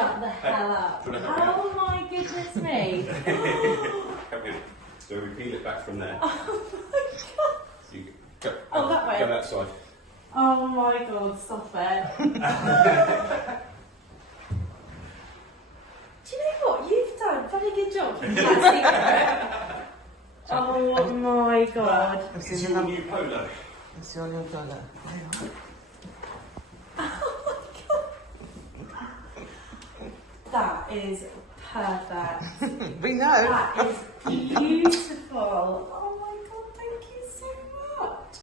Shut the hell up. Do you wanna help me Oh my goodness me. Help me. So we peel it back from there. Oh my god. So you go, Oh, that way. Go that side. Oh my god, stop it. Do you know what? You've done a very good job with that secret. Oh my god. It's your new polo. It's your new polo. Oh my god. That is perfect. We know. That is beautiful.